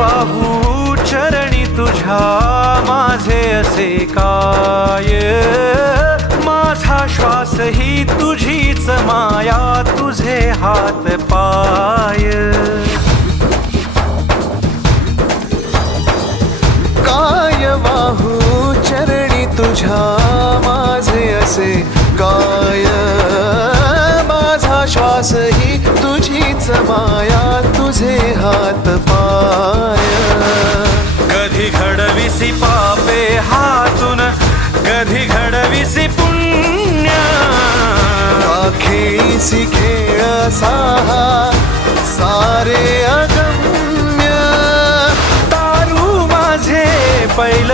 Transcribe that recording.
वाहू चरणी तुझ्या माझे असे काय, माझा श्वास ही तुझीच माया, तुझे हात पाय. काय वाहू चरणी तुझ्या माझे असे काय, माझा श्वास ही तुझीच माया, तुझे हात पाय. कधी घडविसी पापे हातून, कधी घडविसी पुण्य, खेळीसी खेळ साहा सारे अगम्य. तारू माझे पैल